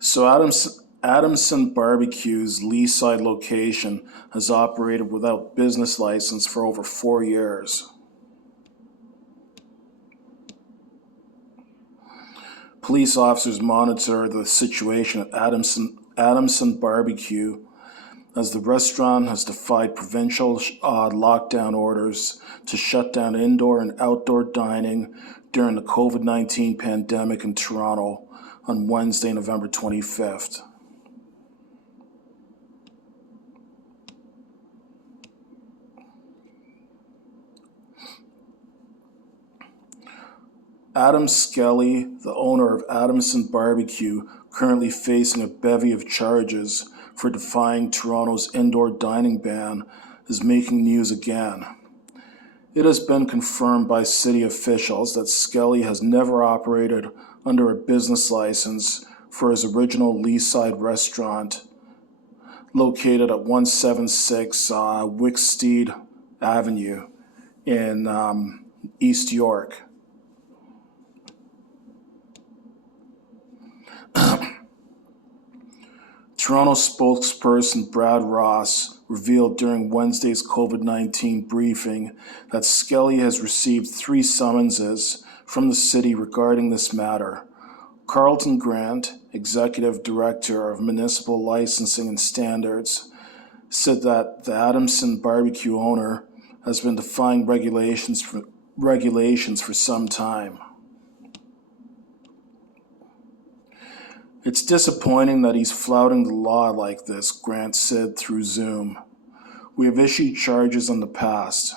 So Adamson Barbecue's Leaside location has operated without business license for over 4 years. Police officers monitor the situation at Adamson Barbecue as the restaurant has defied provincial lockdown orders to shut down indoor and outdoor dining during the COVID-19 pandemic in Toronto on Wednesday, November 25th. Adam Skelly, the owner of Adamson Barbecue, currently facing a bevy of charges for defying Toronto's indoor dining ban, is making news again. It has been confirmed by city officials that Skelly has never operated under a business license for his original Leaside restaurant located at 176 Wicksteed Avenue in East York. Toronto spokesperson Brad Ross revealed during Wednesday's COVID-19 briefing that Skelly has received 3 summonses from the city regarding this matter. Carlton Grant, Executive Director of Municipal Licensing and Standards, said that the Adamson Barbecue owner has been defying regulations for some time. It's disappointing that he's flouting the law like this, Grant said through Zoom. We have issued charges in the past.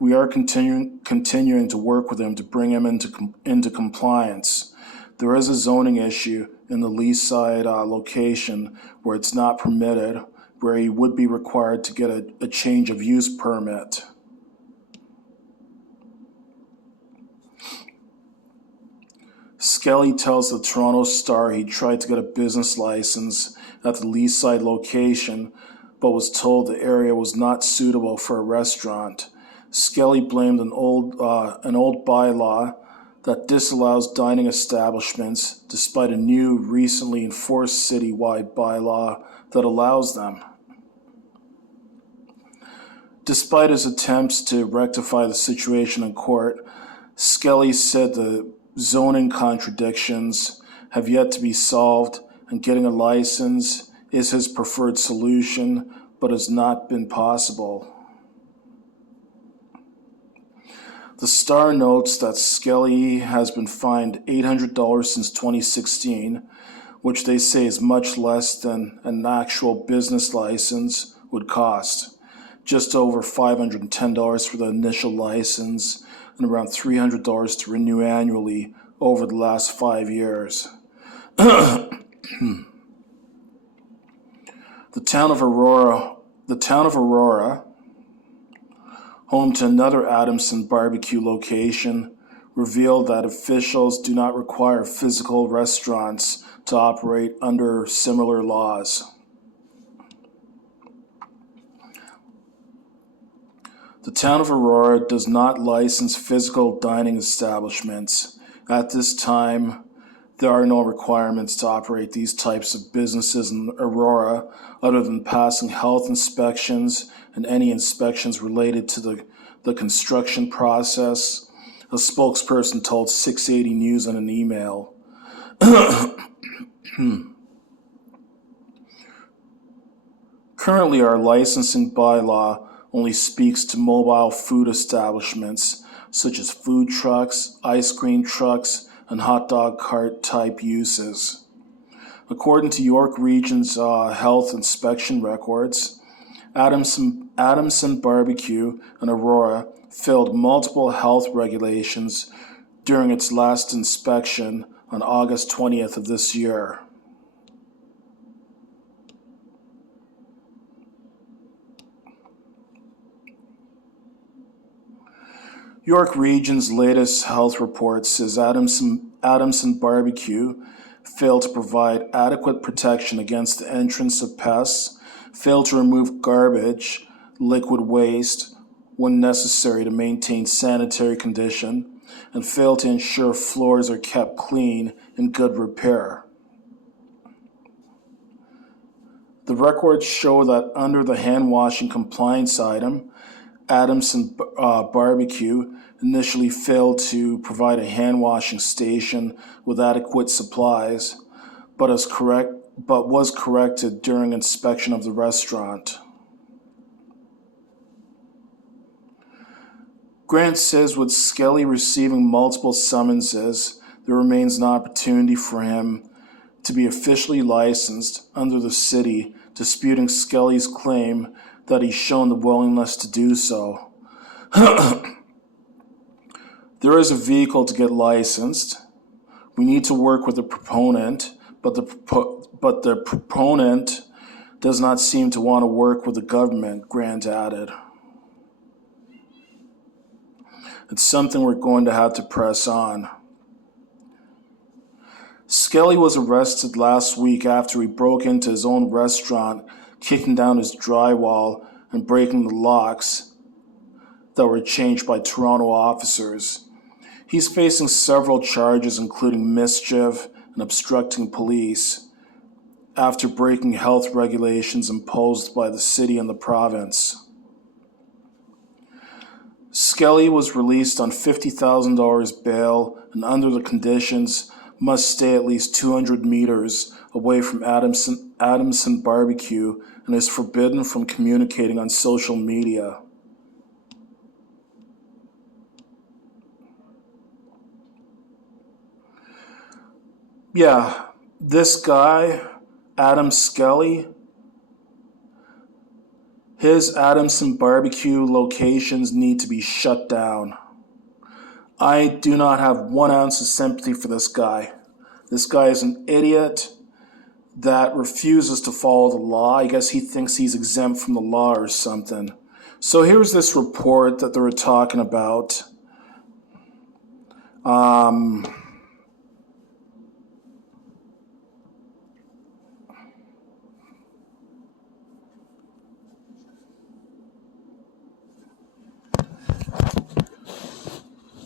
We are continuing to work with him to bring him into compliance. There is a zoning issue in the Leaside location where it's not permitted, where he would be required to get a change of use permit. Skelly tells the Toronto Star he tried to get a business license at the Leaside location, but was told the area was not suitable for a restaurant. Skelly blamed an old bylaw that disallows dining establishments, despite a new, recently enforced citywide bylaw that allows them. Despite his attempts to rectify the situation in court, Skelly said the zoning contradictions have yet to be solved, and getting a license is his preferred solution, but has not been possible. The Star notes that Skelly has been fined $800 since 2016, which they say is much less than an actual business license would cost. Just over $510 for the initial license and around $300 to renew annually over the last 5 years. The town of Aurora, home to another Adamson Barbecue location, revealed that officials do not require physical restaurants to operate under similar laws. The town of Aurora does not license physical dining establishments. At this time, there are no requirements to operate these types of businesses in Aurora other than passing health inspections and any inspections related to the construction process, a spokesperson told 680 News in an email. Currently, our licensing bylaw only speaks to mobile food establishments such as food trucks, ice cream trucks, and hot dog cart type uses. According to York Region's health inspection records, Adamson Barbecue in Aurora failed multiple health regulations during its last inspection on August 20th of this year. York Region's latest health report says Adamson Barbecue failed to provide adequate protection against the entrance of pests, failed to remove garbage, liquid waste when necessary to maintain sanitary condition, and failed to ensure floors are kept clean and good repair. The records show that under the hand washing compliance item, Adamson Barbecue initially failed to provide a hand washing station with adequate supplies, but was corrected during inspection of the restaurant. Grant says with Skelly receiving multiple summonses, there remains an opportunity for him to be officially licensed under the city, disputing Skelly's claim that he's shown the willingness to do so. There is a vehicle to get licensed. We need to work with the proponent, but the proponent does not seem to want to work with the government, Grant added. It's something we're going to have to press on. Skelly was arrested last week after he broke into his own restaurant, kicking down his drywall and breaking the locks that were changed by Toronto officers. He's facing several charges, including mischief and obstructing police, after breaking health regulations imposed by the city and the province. Skelly was released on $50,000 bail and under the conditions must stay at least 200 meters away from Adamson Barbecue and is forbidden from communicating on social media. Yeah, this guy, Adam Skelly, his Adamson Barbecue locations need to be shut down. I do not have 1 ounce of sympathy for this guy. This guy is an idiot that refuses to follow the law. I guess he thinks he's exempt from the law or something. So here's this report that they were talking about.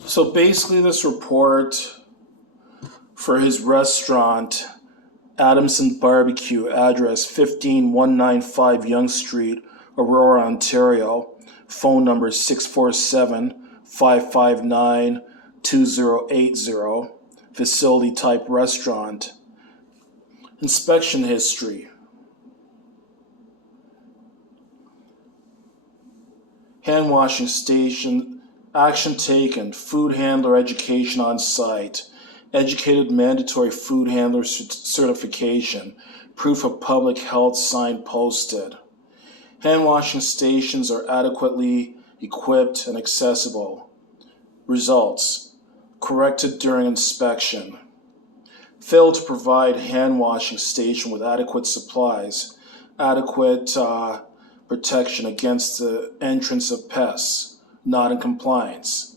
So basically this report for his restaurant, Adamson Barbecue, address 15195 Yonge Street, Aurora, Ontario, phone number 647-559-2080, facility type restaurant. Inspection history. Hand washing station. Action taken, food handler education on site, educated mandatory food handler certification, proof of public health sign posted. Hand washing stations are adequately equipped and accessible. Results, corrected during inspection. Failed to provide hand washing station with adequate supplies, adequate protection against the entrance of pests. Not in compliance.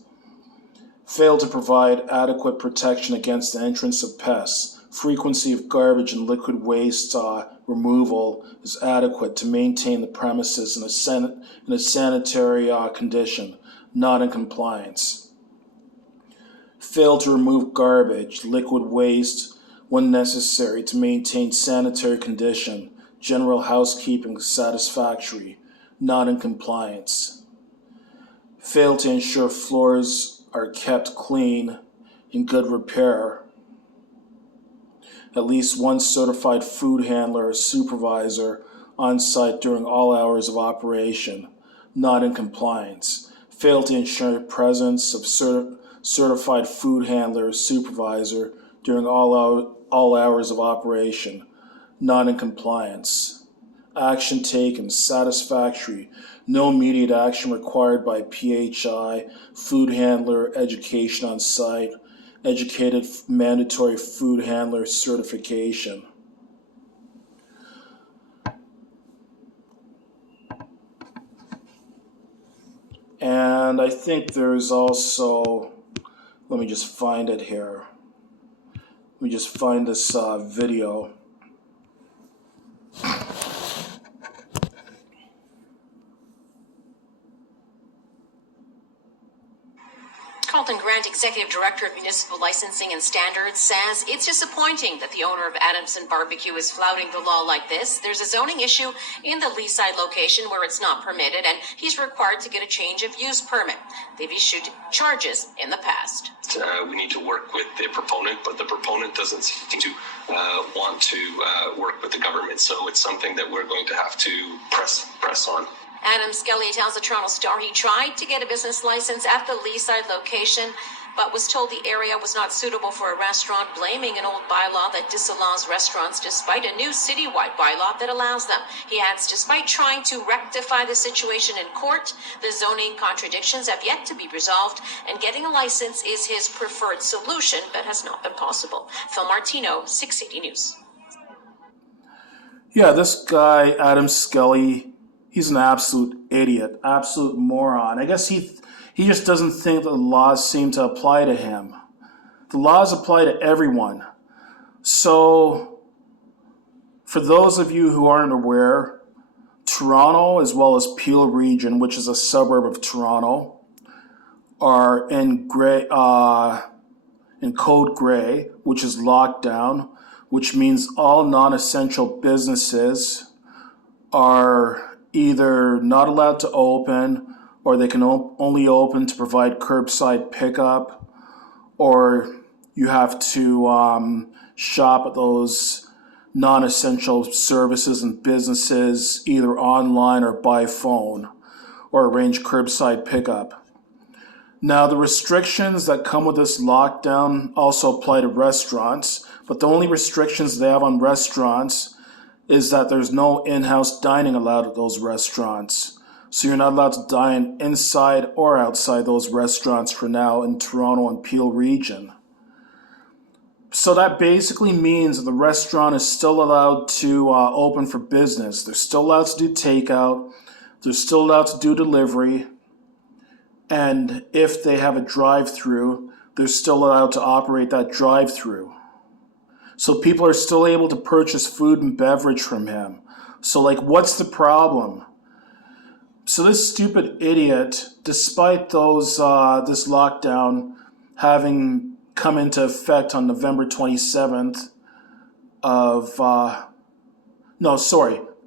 Failed to provide adequate protection against the entrance of pests. Frequency of garbage and liquid waste removal is adequate to maintain the premises in a sanitary condition. Not in compliance. Failed to remove garbage, liquid waste when necessary to maintain sanitary condition. General housekeeping satisfactory. Not in compliance. Fail to ensure floors are kept clean, in good repair. At least one certified food handler or supervisor on site during all hours of operation, not in compliance. Fail to ensure presence of certified food handler or supervisor during all hours of operation, not in compliance. Action taken, satisfactory. No immediate action required by PHI, food handler, education on site, educated mandatory food handler certification. And I think there's also, let me just find it here. Let me just find this video. Lachlan Grant, Executive Director of Municipal Licensing and Standards, says it's disappointing that the owner of Adamson Barbecue is flouting the law like this. There's a zoning issue in the Leaside location where it's not permitted, and he's required to get a change of use permit. They've issued charges in the past. We need to work with the proponent, but the proponent doesn't seem to want to work with the government. So it's something that we're going to have to press on. Adam Skelly tells the Toronto Star he tried to get a business license at the Leaside location, but was told the area was not suitable for a restaurant, blaming an old bylaw that disallows restaurants despite a new citywide bylaw that allows them. He adds, despite trying to rectify the situation in court, the zoning contradictions have yet to be resolved, and getting a license is his preferred solution, but has not been possible. Phil Martino, 680 News. Yeah, this guy, Adam Skelly, he's an absolute idiot, absolute moron. I guess he just doesn't think that the laws seem to apply to him. The laws apply to everyone. So, for those of you who aren't aware, Toronto, as well as Peel Region, which is a suburb of Toronto, are in code gray, which is lockdown, which means all non-essential businesses are either not allowed to open, or they can only open to provide curbside pickup, or you have to shop at those non-essential services and businesses either online or by phone, or arrange curbside pickup. Now, the restrictions that come with this lockdown also apply to restaurants, but the only restrictions they have on restaurants is that there's no in-house dining allowed at those restaurants. So you're not allowed to dine inside or outside those restaurants for now in Toronto and Peel Region. So that basically means that the restaurant is still allowed to open for business. They're still allowed to do takeout. They're still allowed to do delivery. And if they have a drive-through, they're still allowed to operate that drive-through. So people are still able to purchase food and beverage from him. So what's the problem? So this stupid idiot, despite those this lockdown having come into effect on November 27th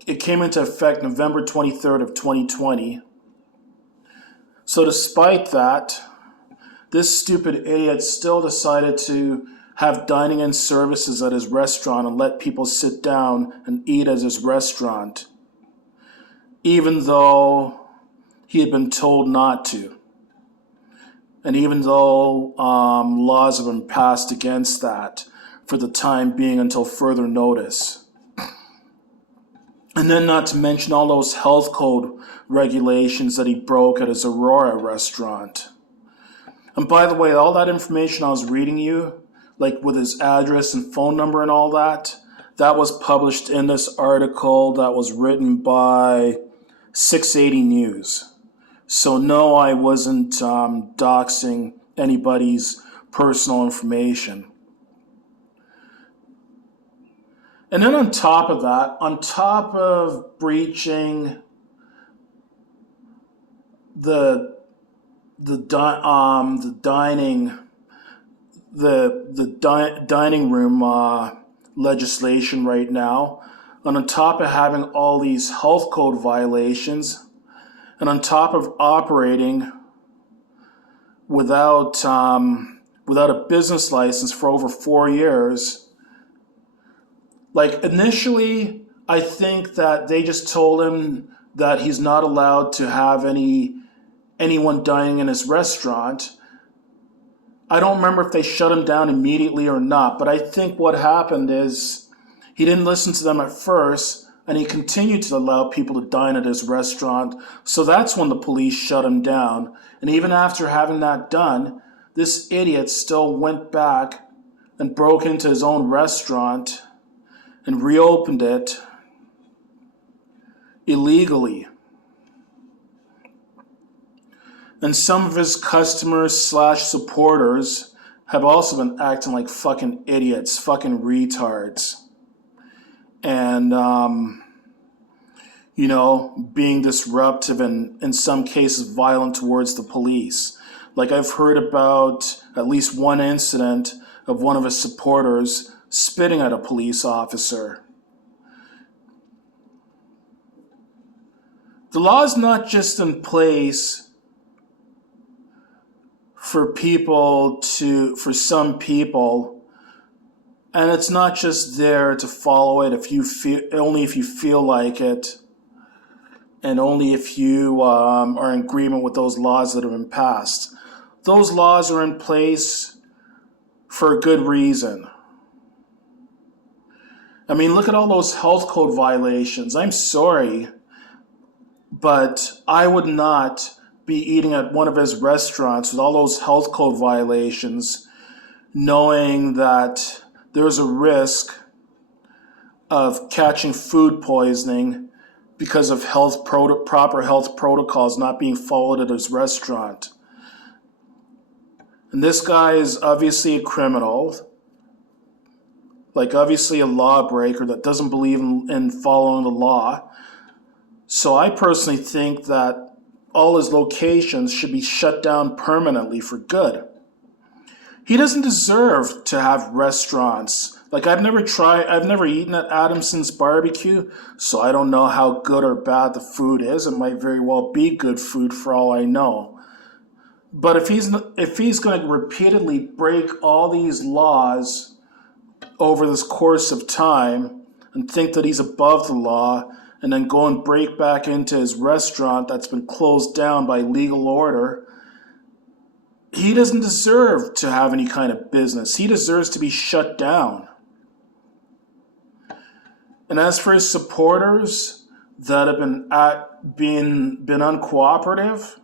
it came into effect November 23rd of 2020. So despite that, this stupid idiot still decided to have dining and services at his restaurant and let people sit down and eat at his restaurant, even though he had been told not to. And even though laws have been passed against that for the time being until further notice. And then not to mention all those health code regulations that he broke at his Aurora restaurant. And by the way, all that information I was reading you, with his address and phone number and all that, that was published in this article that was written by 680 News. So no, I wasn't doxing anybody's personal information. And then on top of that, on top of breaching the dining room legislation right now, and on top of having all these health code violations, and on top of operating without a business license for over 4 years, initially, I think that they just told him that he's not allowed to have anyone dining in his restaurant. I don't remember if they shut him down immediately or not, but I think what happened is he didn't listen to them at first, and he continued to allow people to dine at his restaurant. So that's when the police shut him down. And even after having that done, this idiot still went back and broke into his own restaurant and reopened it illegally. And some of his customers/supporters have also been acting like fucking idiots, fucking retards. And, being disruptive and in some cases violent towards the police. Like I've heard about at least one incident of one of his supporters spitting at a police officer. The law is not just in place for some people, and it's not just there to follow it only if you feel like it, and only if you are in agreement with those laws that have been passed. Those laws are in place for a good reason. I mean, look at all those health code violations. I'm sorry, but I would not be eating at one of his restaurants with all those health code violations, knowing that there's a risk of catching food poisoning because of proper health protocols not being followed at his restaurant. And this guy is obviously a criminal, like obviously a lawbreaker that doesn't believe in following the law. So I personally think that all his locations should be shut down permanently for good. He doesn't deserve to have restaurants. Like I've never eaten at Adamson's barbecue, so I don't know how good or bad the food is. It might very well be good food for all I know. But if he's going to repeatedly break all these laws over this course of time and think that he's above the law, and then go and break back into his restaurant that's been closed down by legal order, he doesn't deserve to have any kind of business. He deserves to be shut down. And as for his supporters that have been uncooperative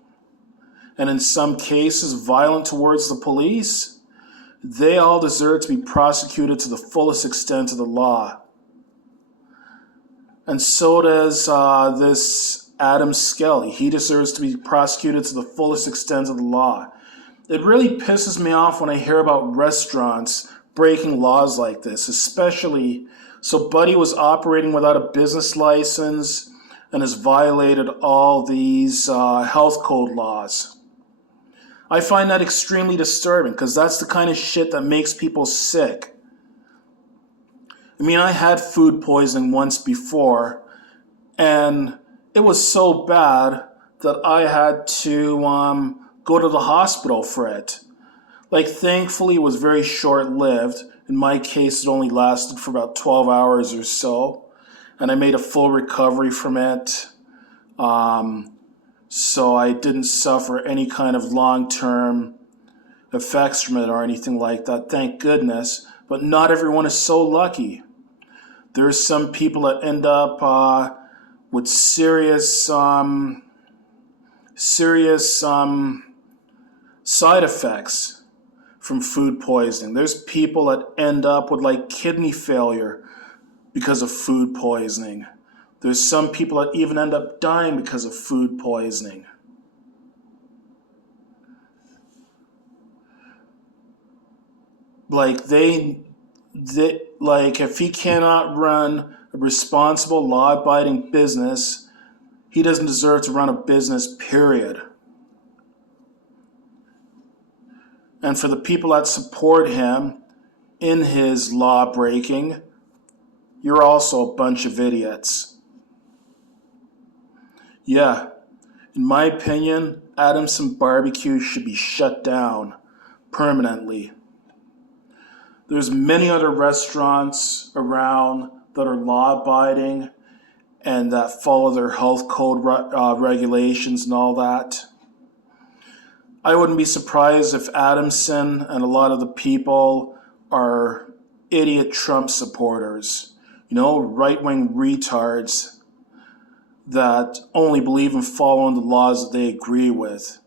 and in some cases violent towards the police, they all deserve to be prosecuted to the fullest extent of the law. And so does this Adam Skelly. He deserves to be prosecuted to the fullest extent of the law. It really pisses me off when I hear about restaurants breaking laws like this, especially so Buddy was operating without a business license and has violated all these health code laws. I find that extremely disturbing because that's the kind of shit that makes people sick. I mean, I had food poisoning once before, and it was so bad that I had to go to the hospital for it. Like, thankfully, it was very short-lived. In my case, it only lasted for about 12 hours or so, and I made a full recovery from it. So I didn't suffer any kind of long-term effects from it or anything like that, thank goodness. But not everyone is so lucky. There's some people that end up with serious side effects from food poisoning. There's people that end up with like kidney failure because of food poisoning. There's some people that even end up dying because of food poisoning. Like if he cannot run a responsible, law-abiding business, he doesn't deserve to run a business, period. And for the people that support him in his law breaking, you're also a bunch of idiots. Yeah, in my opinion, Adamson Barbecue should be shut down permanently. There's many other restaurants around that are law-abiding and that follow their health code regulations and all that. I wouldn't be surprised if Adamson and a lot of the people are idiot Trump supporters, right-wing retards that only believe in following the laws that they agree with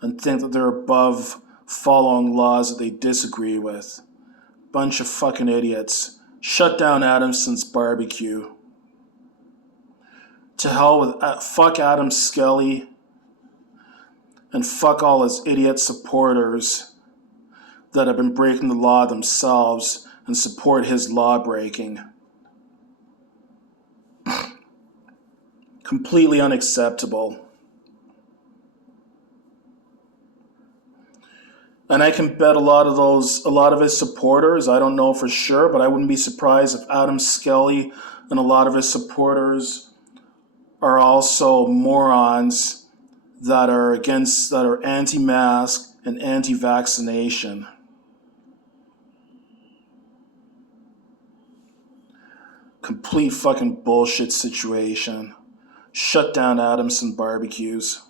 and think that they're above following laws that they disagree with. Bunch of fucking idiots. Shut down Adamson's Barbecue. To hell with fuck Adam Skelly and fuck all his idiot supporters that have been breaking the law themselves and support his law breaking. Completely unacceptable. And I can bet a lot of his supporters, I don't know for sure, but I wouldn't be surprised if Adam Skelly and a lot of his supporters are also morons that are anti-mask and anti-vaccination. Complete fucking bullshit situation. Shut down Adamson barbecues.